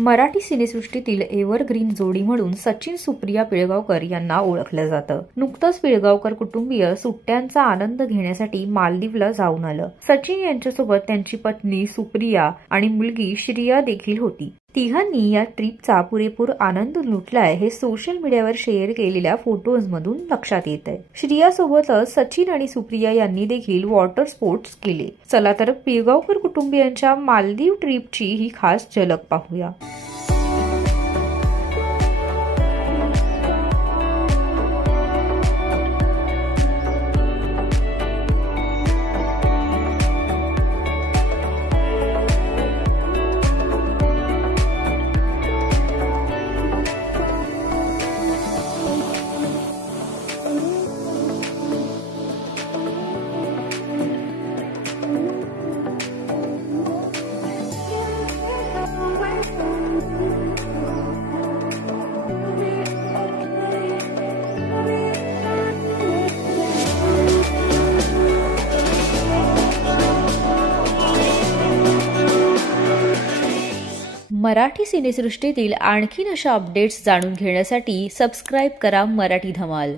Marathi सिनेसृष्टीतील evergreen जोडी म्हणून सचिन सुप्रिया पिळगावकर यांना ओळखलं जातं। नुकतंच पिळगावकर कुटुंबीय सुट्ट्यांचा आनंद घेण्यासाठी मालदीवला जाऊन आलं। सचिन यांच्यासोबत त्यांची पत्नी सुप्रिया आणि मुलगी श्रिया देखील होती। तिघांनी या ट्रिपचा पुरेपूर आनंद लुटलाय हे सोशल मीडियावर शेअर केलेल्या फोटोजमधून लक्षात येतंय। श्रियासोबतच सचिन आणि सुप्रिया यांनी देखील वॉटर स्पोर्ट्स केले। चला तर पिळगावकर कुटुंबियांच्या मालदीव ट्रिपची ही खास झलक पाहूया। मराठी सिनेसृष्टीतील आणखीन अशा अपडेट्स जाणून घेण्यासाठी सबस्क्राइब करा मराठी धमाल।